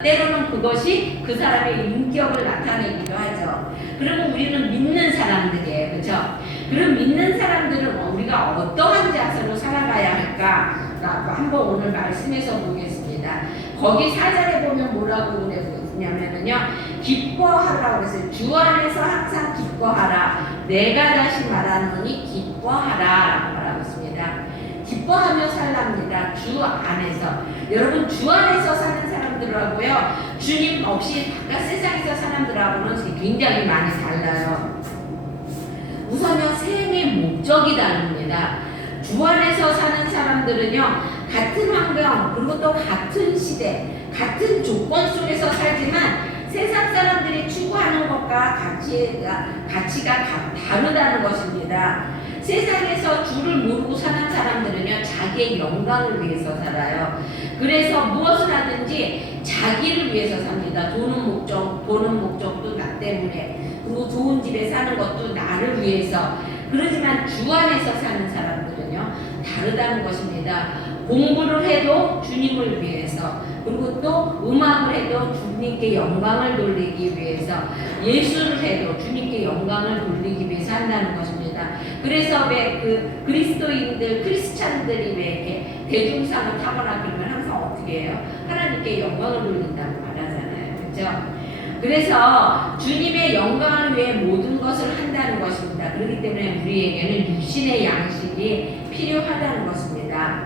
때로는 그것이 그 사람의 인격을 나타내기도 하죠. 그러면 우리는 믿는 사람들이에요. 그렇죠? 그럼 믿는 사람들은 우리가 어떠한 자세로 살아가야 할까라고 한번 오늘 말씀에서 보겠습니다. 거기 4절에 보면 뭐라고 그랬냐면요. 기뻐하라고 그랬어요. 주 안에서 항상 기뻐하라. 내가 다시 말하노니 기뻐하라 라고 말하고 있습니다. 기뻐하며 살랍니다. 주 안에서. 여러분 주 안에서 사는 사람들하고요. 주님 없이 바깥 세상에서 사람들하고는 굉장히 많이 달라요. 우선요. 생의 목적이 다릅니다. 주 안에서 사는 사람들은요. 같은 환경 그리고 또 같은 시대 같은 조건 속에서 살지만 세상 사람들이 추구하는 것과 가치가 다르다는 것입니다. 세상에서 주를 모르고 사는 사람들은요, 자기의 영광을 위해서 살아요. 그래서 무엇을 하든지 자기를 위해서 삽니다. 보는 목적도 나 때문에. 그리고 좋은 집에 사는 것도 나를 위해서. 그러지만 주 안에서 사는 사람들은요, 다르다는 것입니다. 공부를 해도 주님을 위해서, 그리고 또 음악을 해도 주님께 영광을 돌리기 위해서, 예술을 해도 주님께 영광을 돌리기 위해서 한다는 것입니다. 그래서 왜 그 그리스도인들, 크리스찬들이 왜 이렇게 대중상을 타거나 그러면 항상 어떻게 해요? 하나님께 영광을 돌린다고 말하잖아요. 그렇죠? 그래서 주님의 영광을 위해 모든 것을 한다는 것입니다. 그렇기 때문에 우리에게는 육신의 양식이 필요하다는 것입니다.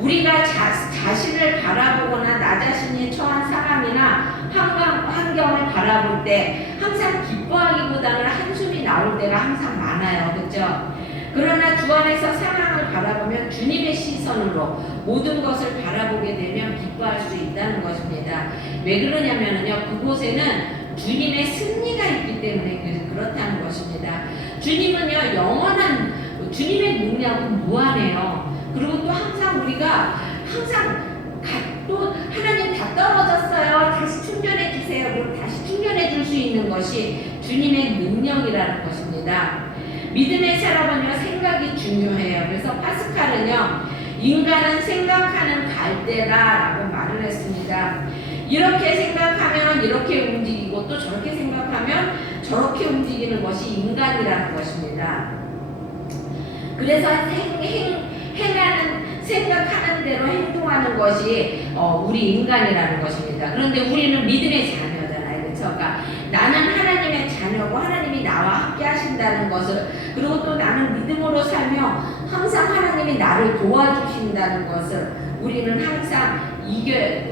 우리가 자신을 바라보거나 나 자신이 처한 상황이나 환경을 바라볼 때 항상 기뻐하기보다는 한숨이 나올 때가 항상 많아요. 그렇죠? 그러나 주 안에서 상황을 바라보면 주님의 시선으로 모든 것을 바라보게 되면 기뻐할 수 있다는 것입니다. 왜 그러냐면요. 그곳에는 주님의 승리가 있기 때문에 그렇다는 것입니다. 주님은요. 영원한 주님의 능력은 무한해요. 그리고 또 항상 우리가 또 하나님 다 떨어졌어요. 다시 충전해 주세요. 그럼 다시 충전해 줄 수 있는 것이 주님의 능력이라는 것입니다. 믿음의 사람은요. 생각이 중요해요. 그래서 파스칼은요. 인간은 생각하는 갈대라라고 말을 했습니다. 이렇게 생각하면 이렇게 움직이고 또 저렇게 생각하면 저렇게 움직이는 것이 인간이라는 것입니다. 그래서 생각하는 대로 행동하는 것이 우리 인간이라는 것입니다. 그런데 우리는 믿음의 자녀잖아요. 그렇죠? 그러니까 나는 하나님의 자녀고 하나님이 나와 함께 하신다는 것을, 그리고 또 나는 믿음으로 살며 항상 하나님이 나를 도와주신다는 것을 우리는 항상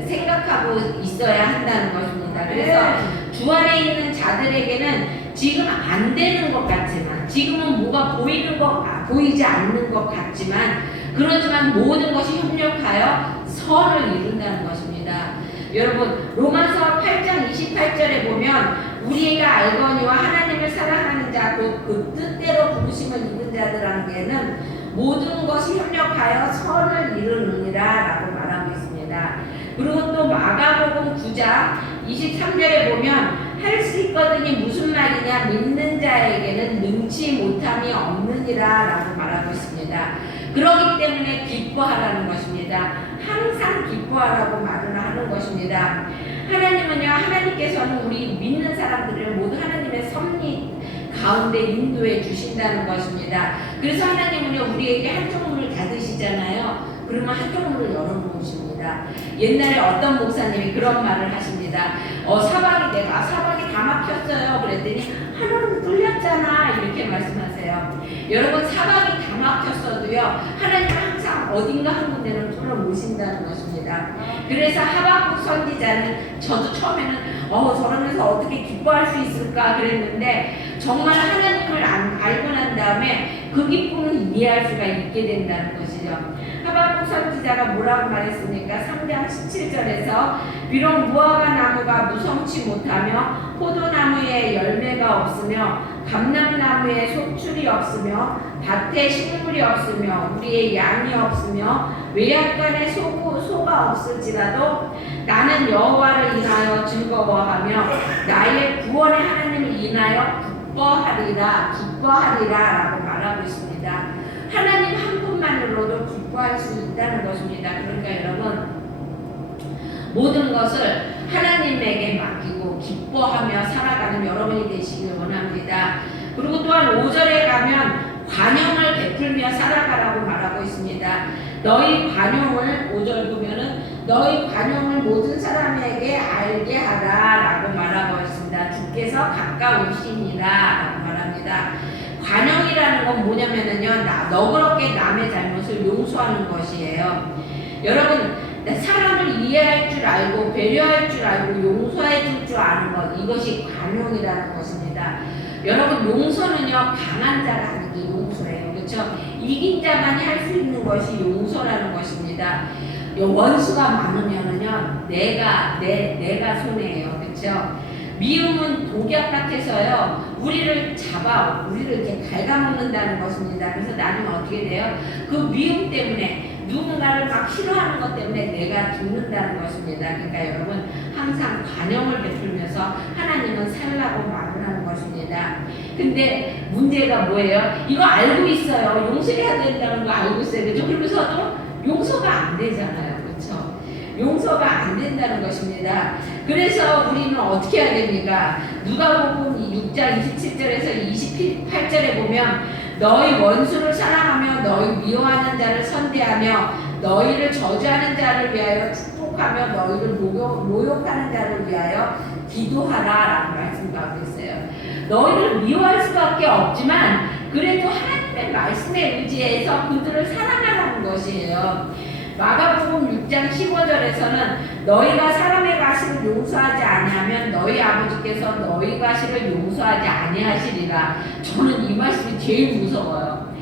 생각하고 있어야 한다는 것입니다. 그래서 주 안에 있는 자들에게는 지금 안 되는 것 같지만, 지금은 뭐가 보이지 않는 것 같지만, 그렇지만 모든 것이 협력하여 선을 이룬다는 것입니다. 여러분 로마서 8장 28절에 보면 우리가 알거니와 하나님을 사랑하는 자 곧 그 뜻대로 부르심을 입은 자들에게는 모든 것이 협력하여 선을 이루느니라 라고 말하고 있습니다. 그리고 또 마가복음 9장 23절에 보면 할 수 있거든이 무슨 말이냐, 믿는 자에게는 능치 못함이 없느니라 라고 말하고 있습니다. 그렇기 때문에 기뻐하라는 것입니다. 항상 기뻐하라고 말을 하는 것입니다. 하나님은요, 하나님께서는 우리 믿는 사람들을 모두 하나님의 섭리 가운데 인도해 주신다는 것입니다. 그래서 하나님은요, 우리에게 한쪽 문을 닫으시잖아요. 그러면 한쪽 문을 열어놓으십니다. 옛날에 어떤 목사님이 그런 말을 하십니다. 사방이 다 막혔어요. 그랬더니 하나는 뚫렸잖아. 이렇게 말씀하세요. 여러분 사방이 다 막혔어도요. 하나님은 항상 어딘가 한 군데는 뚫어놓으신다는 것입니다. 그래서 하박국 선지자는 저도 처음에는 저러면서 어떻게 기뻐할 수 있을까 그랬는데 정말 하나님을 알고 난 다음에 그 기쁨을 이해할 수가 있게 된다는 것이죠. 하박국 선지자가 뭐라고 말했습니까? 3장 17절에서 비록 무화과 나무가 무성치 못하며 포도나무에 열매가 없으며 감람나무에 소출이 없으며 밭에 식물이 없으며 우리의 양이 없으며 외양간에 소가 없을지라도 나는 여호와를 인하여 즐거워하며 나의 구원의 하나님을 인하여 기뻐하리라 라고 말하고 있습니다. 하나님 한 분만으로도 기뻐할 수 있다는 것입니다. 그러니까 여러분 모든 것을 하나님에게 맡기고 기뻐하며 살아가는 여러분이 되시길 원합니다. 그리고 또한 5절에 가면 관용을 베풀며 살아가라고 말하고 있습니다. 너희 관용을 5절 보면은 너희 관용을 모든 사람에게 알게 하라 라고 말하고 있습니다. 주께서 가까우시니라 라고 말합니다. 관용이라는 건 뭐냐면은요, 너그럽게 남의 잘못을 용서하는 것이에요. 여러분, 사람을 이해할 줄 알고 배려할 줄 알고 용서해 줄 아는 것, 이것이 관용이라는 것입니다. 여러분, 용서는요 강한 자가 하는 게 용서예요. 그렇죠? 이긴 자만이 할 수 있는 것이 용서라는 것입니다. 원수가 많으면은요 내가 손해예요. 그렇죠? 미움은 독약 같아서요 우리를 잡아 우리를 이렇게 갉아먹는다는 것입니다. 그래서 나중에 어떻게 돼요? 그 미움 때문에 누군가를 막 싫어하는 것 때문에 내가 죽는다는 것입니다. 그러니까 여러분 항상 관용을 베풀면서 하나님은 살라고 말을 하는 것입니다. 근데 문제가 뭐예요? 이거 알고 있어요. 용서해야 된다는 거 알고 있어요. 그렇죠? 그러면서도 용서가 안 되잖아요. 그렇죠? 용서가 안 된다는 것입니다. 그래서 우리는 어떻게 해야 됩니까? 누가복음 6장 27절에서 28절에 보면 너희 원수를 사랑하며 너희 미워하는 자를 선대하며 너희를 저주하는 자를 위하여 축복하며 너희를 모욕하는 자를 위하여 기도하라 라고 말씀하고 있어요. 너희를 미워할 수밖에 없지만 그래도 하나님의 말씀에 의지해서 그들을 사랑하라는 것이에요. 마가복음 6장 15절에서는 너희가 사람의 과실을 용서하지 아니하면 너희 아버지께서 너희 과실을 용서하지 아니하시리라. 저는 이 말씀이 제일 무서워요.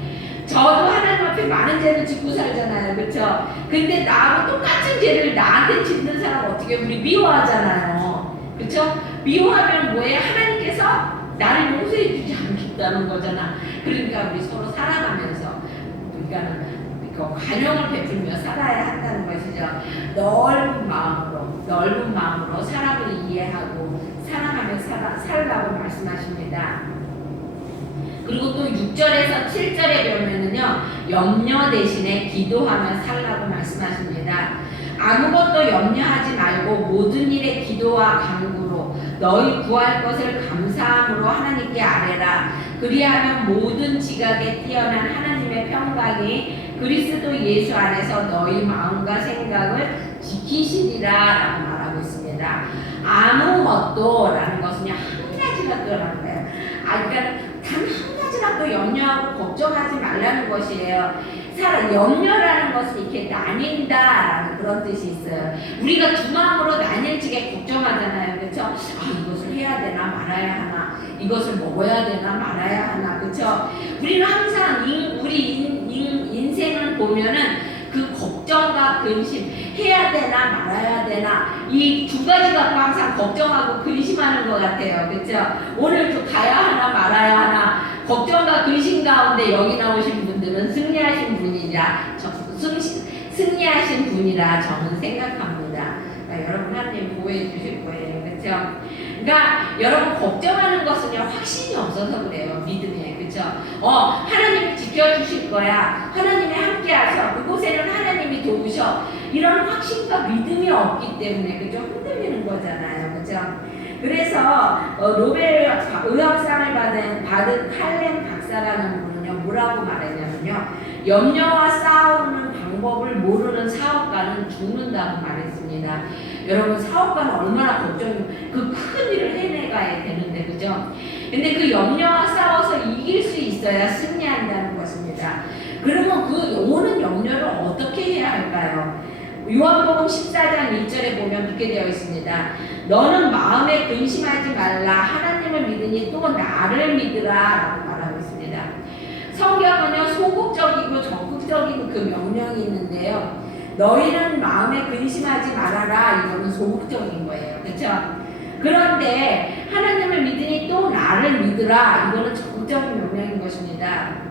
저도 하나님 앞에 많은 죄를 짓고 살잖아요. 그렇죠? 근데 나하고 똑같은 죄를 나한테 짓는 사람 어떻게 우리 미워하잖아요. 그렇죠? 미워하면 뭐예요? 하나님께서 나를 용서해 주지 않겠다는 거잖아. 그러니까 우리 서로 살아가면서 우리가 관용을 베풀며 살아야 한다는 것이죠. 넓은 마음으로 사람을 이해하고 사랑하며 살라고 말씀하십니다. 그리고 또 6절에서 7절에 보면은요 염려 대신에 기도하며 살라고 말씀하십니다. 아무것도 염려하지 말고 모든 일에 기도와 간구로 너희 구할 것을 감사함으로 하나님께 아뢰라. 그리하면 모든 지각에 뛰어난 하나님의 평강이 그리스도 예수 안에서 너희 마음과 생각을 지키시리라 라고 말하고 있습니다. 아무것도 라는 것은 한 가지라도라는 거예요. 그러니까 단 한 가지라도 염려하고 걱정하지 말라는 것이에요. 염려라는 것은 이렇게 나뉜다라는 그런 뜻이 있어요. 우리가 두 마음으로 나뉠지게 걱정하잖아요. 그렇죠? 이것을 해야 되나 말아야 하나, 이것을 먹어야 되나 말아야 하나, 그렇죠? 우리는 항상 우리 인생을 보면은 그 걱정과 근심, 해야 되나 말아야 되나, 이 두 가지 갖고 항상 걱정하고 근심하는 것 같아요. 그렇죠? 오늘도 가야 하나 말아야 하나, 걱정과 근심 가운데 여기 나오신 분들은 승리하신 분이라 저는 생각합니다. 그러니까 여러분 하나님 보호해 주실 거예요. 그렇죠? 그러니까 여러분 걱정하는 것은 확신이 없어서 그래요. 믿음에. 그렇죠? 하나님이 지켜주실 거야. 하나님이 함께하셔. 그곳에는 하나님이 도우셔. 이런 확신과 믿음이 없기 때문에 그죠? 흔들리는 거잖아요. 그렇죠? 그래서 노벨 의학상을 받은 칼렌 박사라는 분은요 뭐라고 말했냐면요 염려와 싸우는 방법을 모르는 사업가는 죽는다고 말했습니다. 여러분 사업가는 얼마나 그 큰 일을 해내가야 되는데 그죠? 근데 그 염려와 싸워서 이길 수 있어야 승리한다는 것입니다. 그러면 그 오는 염려를 어떻게 해야 할까요? 요한복음 14장 1절에 보면 이렇게 되어 있습니다. 너는 마음에 근심하지 말라. 하나님을 믿으니 또 나를 믿으라 라고 말하고 있습니다. 성경은요 소극적이고 적극적인 그 명령이 있는데요. 너희는 마음에 근심하지 말아라. 이거는 소극적인 거예요. 그렇죠? 그런데 하나님을 믿으니 또 나를 믿으라. 이거는 적극적인 명령인 것입니다.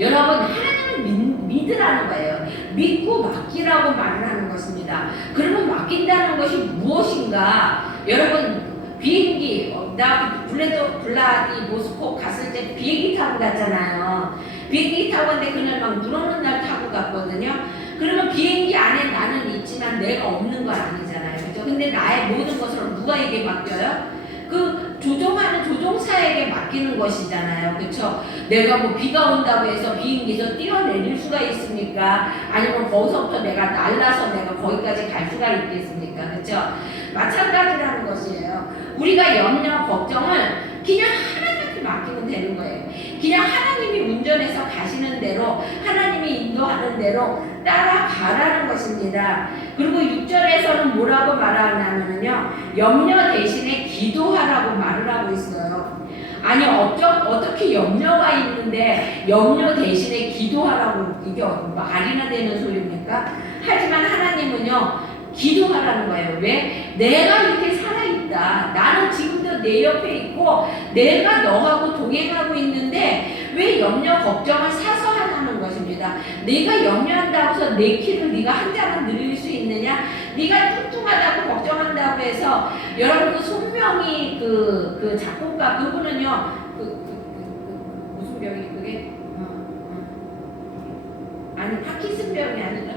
여러분 하나님을 믿으라는 거예요. 믿고 맡기라고 말을 하는 것입니다. 그러면 맡긴다는 것이 무엇인가? 여러분 비행기 나 블라디 모스코 갔을 때 비행기 타고 갔잖아요. 비행기 타고 갔는데 그날 막 눈 오는 날 타고 갔거든요. 그러면 비행기 안에 나는 있지만 내가 없는 건 아니잖아요. 그죠? 그렇죠? 근데 나의 모든 것을 누가에게 맡겨요? 그 조종하는 조종사에게 맡기는 것이잖아요. 그렇죠? 내가 뭐 비가 온다고 해서 비행기에서 뛰어내릴 수가 있습니까? 아니면 거기서부터 내가 날라서 내가 거기까지 갈 수가 있겠습니까? 그렇죠? 마찬가지라는 것이에요. 우리가 염려, 걱정을 그냥 하나님께 맡기면 되는 거예요. 그냥 하나님이 운전해서 가시는 대로, 하나님이 인도하는 대로 따라가라는 것입니다. 그리고 6절에서는 뭐라고 말하냐면요, 염려 대신에 기도하라고 말을 하고 있어요. 아니 어떻게 염려가 있는데 염려 대신에 기도하라고, 이게 말이나 되는 소리입니까? 하지만 하나님은요, 기도하라는 거예요. 왜? 내가 이렇게 살아있다. 나는 지금도 내 옆에 있고 내가 너하고 동행하고 있는데 왜 염려 걱정을 사서 하는 것입니다. 내가 염려한다고 해서 내 키를 네가 한 장은 늘릴 수 있느냐? 네가 뚱뚱하다고 걱정한다고 해서, 여러분 그 손명희 그 작곡가 그분은요, 무슨 병이 그게? 아니 파킨슨병이 아니라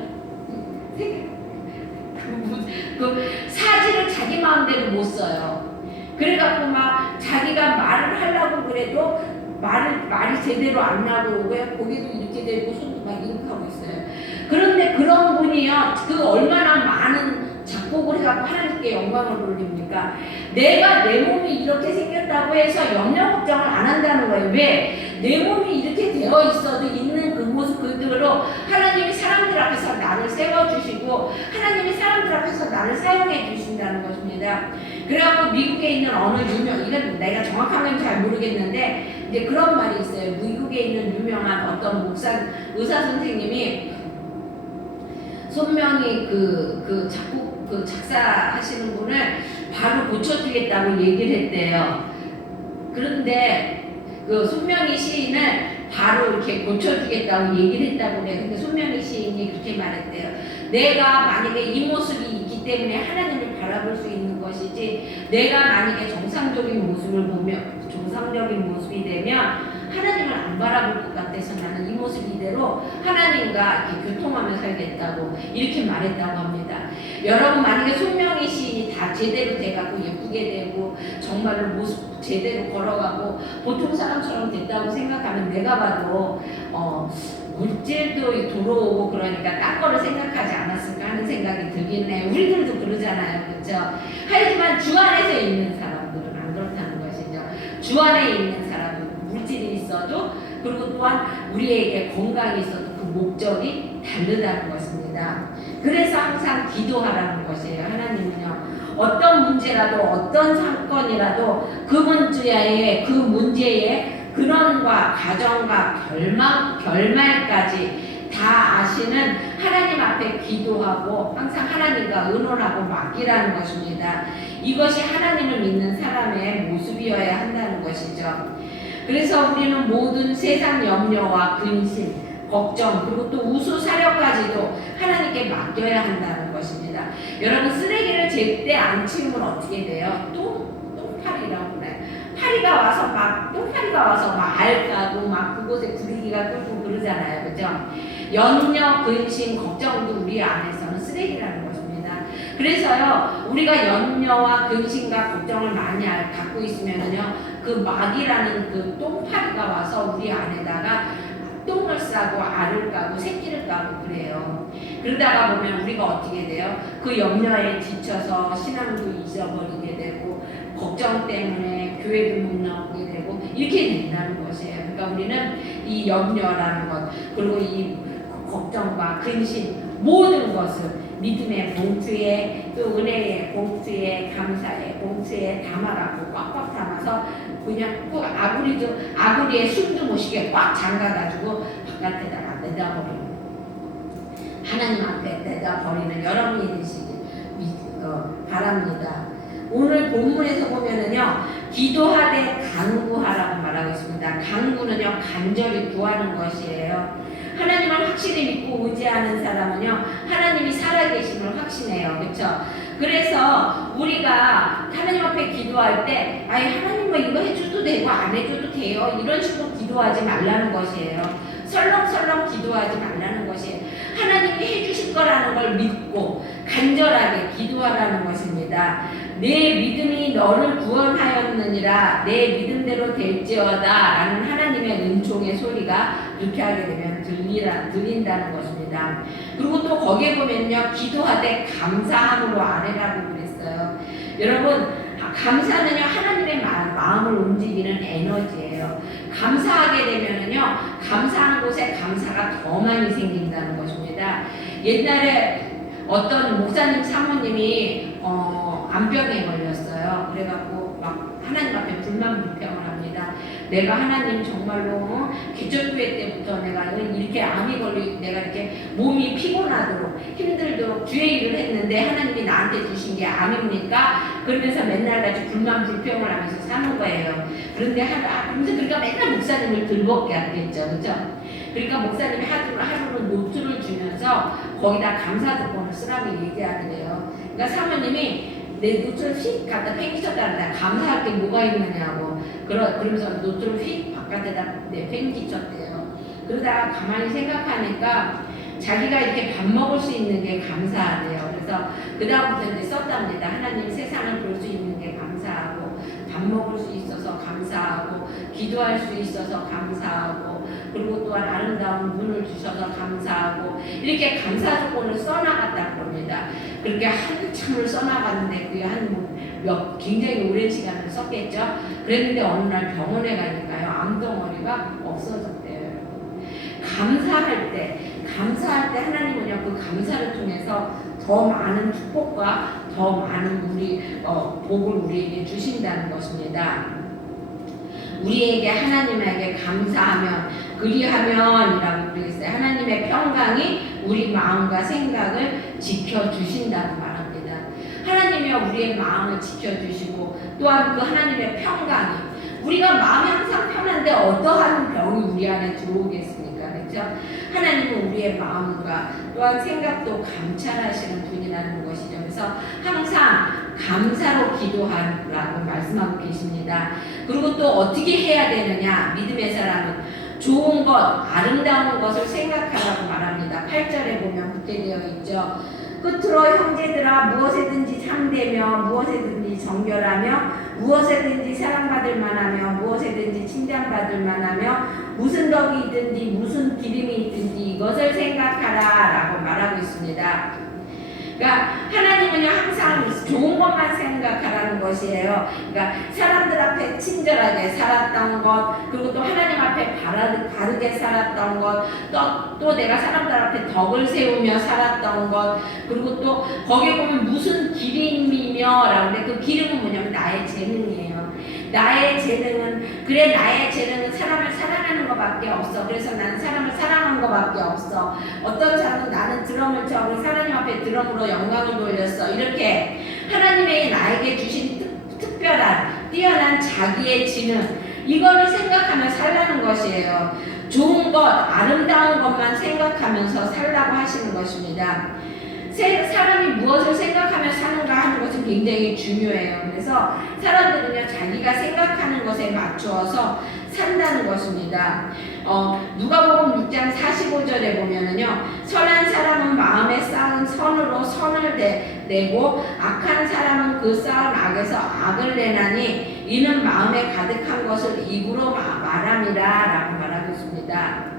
그 사지를 자기 마음대로 못 써요. 그래갖고 막 자기가 말을 하려고 그래도 말이 제대로 안 나고, 왜 고개도 이렇게 되고 손도 막 이렇게 하고 있어요. 그런데 그런 분이요, 그 얼마나 많은 작곡을 해갖고 하나님께 영광을 돌립니까? 내가 내 몸이 이렇게 생겼다고 해서 염려 걱정을 안 한다는 거예요. 왜? 내 몸이 이렇게 되어 있어도 있는 그 모습 그대로 하나님이 사람들 앞에서 나를 세워주시고 하나님이 사람들 앞에서 나를 사용해 주신다는 것입니다. 그래갖고 미국에 있는 어느 이건 내가 정확한 건 잘 모르겠는데 이제 그런 말이 있어요. 미국에 있는 유명한 어떤 의사 선생님이 손명희 작사하시는 분을 바로 고쳐주겠다고 얘기를 했대요. 그런데 그 손명희 시인을 바로 이렇게 고쳐주겠다고 얘기를 했다고 그래요. 근데 손명희 시인이 그렇게 말했대요. 내가 만약에 이 모습이 있기 때문에 하나님을 바라볼 수 있는 것이지, 내가 만약에 정상적인 모습을 보면, 정상적인 모습이 되면 하나님을 안 바라볼 것 같아서 나는 이 모습 이대로 하나님과 이렇게 교통하며 살겠다고 이렇게 말했다고 합니다. 여러분 만약에 손명희 시인이 다 제대로 돼가고 예쁘게 되고 정말로 모습 제대로 걸어가고 보통 사람처럼 됐다고 생각하면 내가 봐도 물질도 들어오고 그러니까 딴 거를 생각하지 않았을까 하는 생각이 들긴 해요. 우리들도 그러잖아요. 그렇죠? 하지만 주 안에서 있는 사람들은 안 그렇다는 것이죠. 주 안에 있는 사람은 물질이 있어도, 그리고 또한 우리에게 건강이 있어도 그 목적이 다르다는 것입니다. 그래서 항상 기도하라는 것이에요. 하나님은요, 어떤 문제라도 어떤 사건이라도 그 문제의 근원과 가정과 결말까지 다 아시는 하나님 앞에 기도하고 항상 하나님과 의논하고 맡기라는 것입니다. 이것이 하나님을 믿는 사람의 모습이어야 한다는 것이죠. 그래서 우리는 모든 세상 염려와 근심, 걱정, 그리고 또 우수사려까지도 하나님께 맡겨야 한다는 것입니다. 여러분 쓰레기를 제때 안 치우면 어떻게 돼요? 똥파리라고 그래요. 똥파리가 와서 막 알까고 막 그곳에 구리기가 끓고 그러잖아요. 그죠? 염려, 근심, 걱정도 우리 안에서는 쓰레기라는 것입니다. 그래서요, 우리가 염려와 근심과 걱정을 많이 갖고 있으면은요, 그 마귀라는 그 똥파리가 와서 우리 안에다가 똥을 싸고 알을 까고 새끼를 까고 그래요. 그러다가 보면 우리가 어떻게 돼요? 그 염려에 지쳐서 신앙도 잊어버리게 되고 걱정 때문에 교회도 못 나오게 되고 이렇게 된다는 것이에요. 그러니까 우리는 이 염려라는 것, 그리고 이 걱정과 근심 모든 것을 믿음의 봉투에, 또 은혜의 봉투에, 감사의 봉투에 담아갖고 꽉꽉 담아서 그냥 꼭 아구리에 숨도 못 쉬게 꽉 잠가가지고 바깥에다가 내다버리는, 하나님 앞에 내다버리는 여러분이 되시길 바랍니다. 오늘 본문에서 보면은요, 기도하되 간구하라고 말하고 있습니다. 간구는요, 간절히 구하는 것이에요. 하나님을 확실히 믿고 의지하는 사람은요, 하나님이 살아계심을 확신해요. 그렇죠? 그래서 우리가 하나님 앞에 기도할 때, 하나님 뭐 이거 해줘도 되고 안 해줘도 돼요, 이런 식으로 기도하지 말라는 것이에요. 설렁설렁 기도하지 말라는 것이에요. 하나님이 해주실 거라는 걸 믿고 간절하게 기도하라는 것입니다. 내 믿음이 너를 구원하였느니라 내 믿음대로 될지어다 라는 하나님의 은총의 소리가 그렇게 하게 되면 들린다는 것입니다. 그리고 또 거기에 보면요, 기도하되 감사함으로 아뢰라고 그랬어요. 여러분, 감사는요 하나님의 마음을 움직이는 에너지예요. 감사하게 되면은요 감사한 곳에 감사가 더 많이 생긴다는 것입니다. 옛날에 어떤 목사님 사모님이 암병에 걸렸어요. 그래갖고 막 하나님 앞에 불만불평을 합니다. 내가 하나님 정말로 개척교회 때부터 내가 이렇게 암이 걸리고 내가 이렇게 몸이 피곤하도록 힘들도록 주의 일을 했는데 하나님이 나한테 주신 게 암입니까? 그러면서 맨날 같이 불만불평을 하면서 사는 거예요. 그런데 그러면서 그러니까 맨날 목사님을 들먹게 하겠죠, 그렇죠? 그러니까 목사님이 하루는 노트를 주면서 거기다 감사 조건을 쓰라고 얘기하더래요. 그러니까 사모님이 내 노트를 휙 갖다 팽기쳤다는데 감사할 게 뭐가 있느냐고 그러면서 노트를 휙 바깥에다 팽기쳤대요. 그러다가 가만히 생각하니까 자기가 이렇게 밥 먹을 수 있는 게 감사하대요. 그래서 그 다음부터 이제 썼답니다. 하나님 세상을 볼 수 있는 게 감사하고 밥 먹을 수 있어서 감사하고 기도할 수 있어서 감사하고 그리고 또한 아름다운 눈을 주셔서 감사하고 이렇게 감사 조건을 써나갔다고 합니다. 그렇게 한참을 써나갔는데 그게 굉장히 오랜 시간을 썼겠죠. 그랬는데 어느 날 병원에 가니까요 암덩어리가 없어졌대요. 감사할 때 하나님은요 그 감사를 통해서 더 많은 축복과 더 많은 복을 우리에게 주신다는 것입니다. 우리에게 하나님에게 감사하면 그리하면이라고 그랬어요. 하나님의 평강이 우리 마음과 생각을 지켜주신다고 말합니다. 하나님이요 우리의 마음을 지켜주시고 또한 그 하나님의 평강이 우리가 마음이 항상 편한데 어떠한 병이 우리 안에 들어오겠습니까? 그렇죠? 하나님은 우리의 마음과 또한 생각도 감찰하시는 분이라는 것이죠. 그래서 항상 감사로 기도하라고 말씀하고 계십니다. 그리고 또 어떻게 해야 되느냐? 믿음의 사람은 좋은 것, 아름다운 것을 생각하라고 말합니다. 8절에 보면 그렇게 되어 있죠. 끝으로 형제들아 무엇에든지 참되며 무엇에든지 정결하며 무엇에든지 사랑받을 만하며 무엇에든지 칭찬받을 만하며 무슨 덕이 있든지 무슨 기름이 있든지 이것을 생각하라 라고 말하고 있습니다. 그러니까 하나님은요 항상 좋은 것만 생각하라는 것이에요. 그러니까 사람들 앞에 친절하게 살았던 것, 그리고 또 하나님 앞에 바르게 살았던 것, 또 내가 사람들 앞에 덕을 세우며 살았던 것, 그리고 또 거기에 보면 무슨 기름이며라고 근데 그 기름은 뭐냐면 나의 재능이에요. 나의 재능은 사람을 사랑하는 것밖에 없어. 그래서 나는 사람을 사랑한 것밖에 없어. 어떤 사람은 나는 드럼을 쳐 하나님 앞에 드럼으로 영광을 돌렸어. 이렇게 하나님의 나에게 주신 특별한 뛰어난 자기의 지능 이거를 생각하며 살라는 것이에요. 좋은 것, 아름다운 것만 생각하면서 살라고 하시는 것입니다. 사람이 무엇을 생각하며 사는가 하는 것은 굉장히 중요해요. 그래서 사람들은요 자기가 생각하는 것에 맞추어서 산다는 것입니다. 누가복음 6장 45절에 보면은요 선한 사람은 마음에 쌓은 선으로 선을 내고 악한 사람은 그 쌓은 악에서 악을 내나니 이는 마음에 가득한 것을 입으로 말함이라 라고 말하고 있습니다.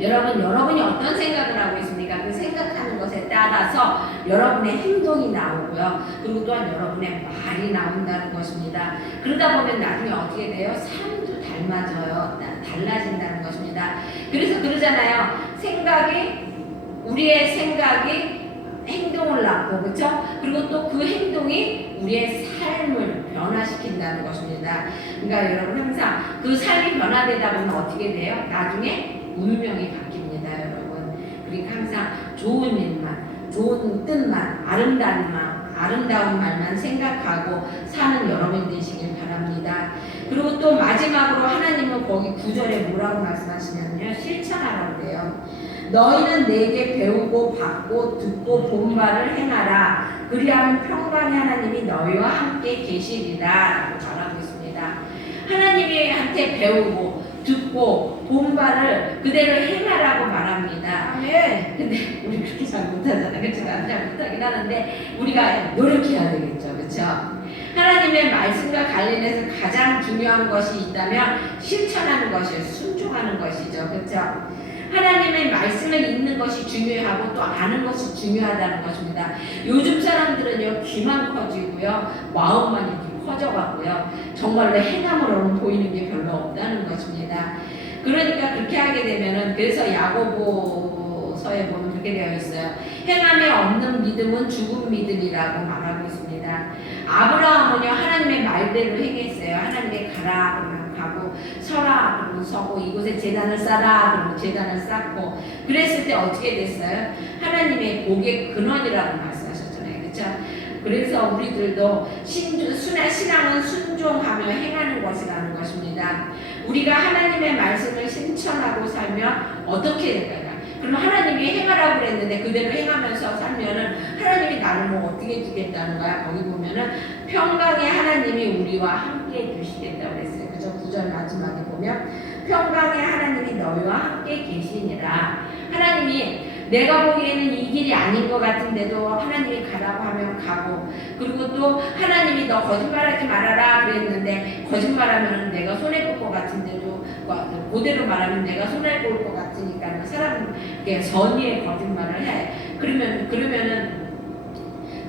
여러분이 어떤 생각을 하고 있습니까? 그 생각하는 것에 따라서 여러분의 행동이 나오고요. 그리고 또한 여러분의 말이 나온다는 것입니다. 그러다 보면 나중에 어떻게 돼요? 삶도 달라진다는 것입니다. 그래서 그러잖아요. 우리의 생각이 행동을 낳고, 그렇죠? 그리고 또 그 행동이 우리의 삶을 변화시킨다는 것입니다. 그러니까 여러분 항상 그 삶이 변화되다 보면 어떻게 돼요? 나중에 운명이 바뀝니다, 여러분. 그러니까 항상 좋은 일만, 좋은 뜻만, 아름다운 말만 생각하고 사는 여러분 되시길 바랍니다. 그리고 또 마지막으로 하나님은 거기 9절에 뭐라고 말씀하시냐면요. 실천하라고 그래요. 너희는 내게 배우고 받고 듣고 본 바를 행하라. 그리하면 평강의 하나님이 너희와 함께 계시리라 라고 말하고 있습니다. 하나님한테 배우고 듣고 본 바를 그대로 행하라고 말합니다. 아멘. 근데 우리 그렇게 잘 못하잖아요. 그렇죠? 나는 잘 못하긴 하는데 우리가 노력해야 되겠죠. 그렇죠? 하나님의 말씀과 관련해서 가장 중요한 것이 있다면 실천하는 것이에요. 순종하는 것이죠. 그렇죠? 하나님의 말씀을 읽는 것이 중요하고 또 아는 것이 중요하다는 것입니다. 요즘 사람들은요, 귀만 커지고요, 마음만 이렇게 커져갖고요, 정말로 행함으로는 보이는 게 별로 없다는 것입니다. 그러니까 그렇게 하게 되면은, 그래서 야고보서에 보면 그렇게 되어 있어요. 행함에 없는 믿음은 죽은 믿음이라고 말하고 있습니다. 아브라함은요, 하나님의 말대로 행했어요. 하나님의 가라 그러면 가고, 서라 그러면 서고, 이곳에 제단을 쌓아 그러면 제단을 쌓고, 그랬을 때 어떻게 됐어요? 하나님의 복의 근원이라고 말씀하셨잖아요. 그렇죠? 그래서 우리들도 신앙은 순종하며 행하는 것이라는 것입니다. 우리가 하나님의 말씀을 실천하고 살면 어떻게 될까요? 그럼 하나님이 행하라고 그랬는데 그대로 행하면서 살면은 하나님이 나를 뭐 어떻게 주겠다는 거야? 거기 보면은 평강의 하나님이 우리와 함께 해주시겠다고 그랬어요. 그죠? 9절 마지막에 보면 평강의 하나님이 너희와 함께 계시니라. 하나님이 내가 보기에는 이 길이 아닌 것 같은데도 하나님이 가라고 하면 가고, 그리고 또 하나님이 너 거짓말하지 말아라 그랬는데 거짓말하면 내가 손해볼 것 같은데도 그대로 말하면 내가 손해볼 것 같으니까 사람에게 선의의 거짓말을 해. 그러면은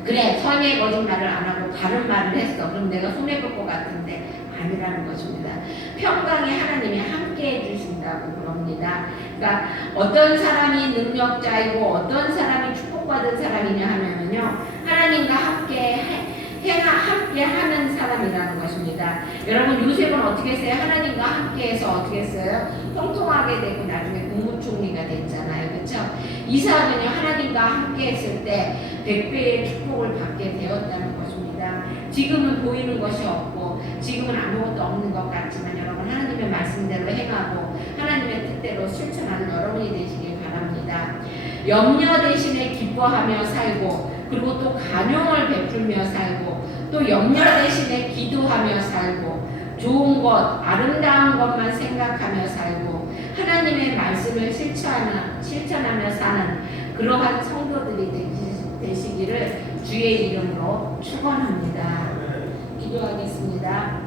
그래, 선의의 거짓말을 안 하고 다른 말을 했어. 그럼 내가 손해볼 것 같은데 아니라는 것입니다. 평강의 하나님이 함께 해주신다고 그럽니다. 그러니까 어떤 사람이 능력자이고 어떤 사람이 축복받은 사람이냐 하면은요, 하나님과 함께 하는 사람이라는 것입니다. 여러분, 요셉은 어떻게 했어요? 하나님과 함께 해서 어떻게 했어요? 통통하게 되고 나중에 국무총리가 됐잖아요. 그렇죠? 이삭은요, 하나님과 함께 했을 때 100배의 축복을 받게 되었다는 것입니다. 지금은 보이는 것이 없고 지금은 아무것도 없는 것 같지만 여러분, 하나님의 말씀대로 행하고 하나님의 뜻대로 실천하는 여러분이 되시길 바랍니다. 염려 대신에 기뻐하며 살고, 그리고 또 간용을 베풀며 살고, 또 염려 대신에 기도하며 살고, 좋은 것, 아름다운 것만 생각하며 살고, 하나님의 말씀을 실천하며 사는 그러한 성도들이 되시기를 주의 이름으로 축원합니다. 기도하겠습니다.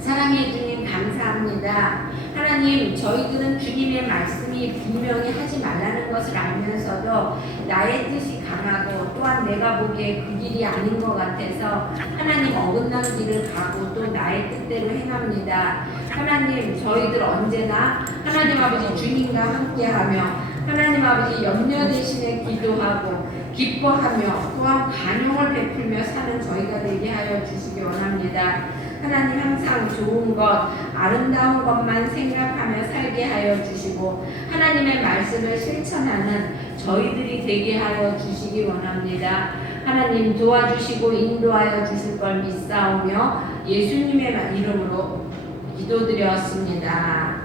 사랑해 주님, 감사합니다. 하나님, 저희들은 주님의 말씀이 분명히 하지 말라는 것을 알면서도 나의 뜻이 강하고 또한 내가 보기에 그 길이 아닌 것 같아서 하나님 어긋난 길을 가고 또 나의 뜻대로 행합니다. 하나님, 저희들 언제나 하나님 아버지 주님과 함께하며 하나님 아버지 염려 대신에 기도하고 기뻐하며 또한 간용을 베풀며 사는 저희가 되게 하여 주시기 원합니다. 하나님, 항상 좋은 것, 아름다운 것만 생각하며 살게 하여 주시고 하나님의 말씀을 실천하는 저희들이 되게 하여 주시기 원합니다. 하나님, 도와주시고 인도하여 주실 걸 믿사오며 예수님의 이름으로 기도드렸습니다.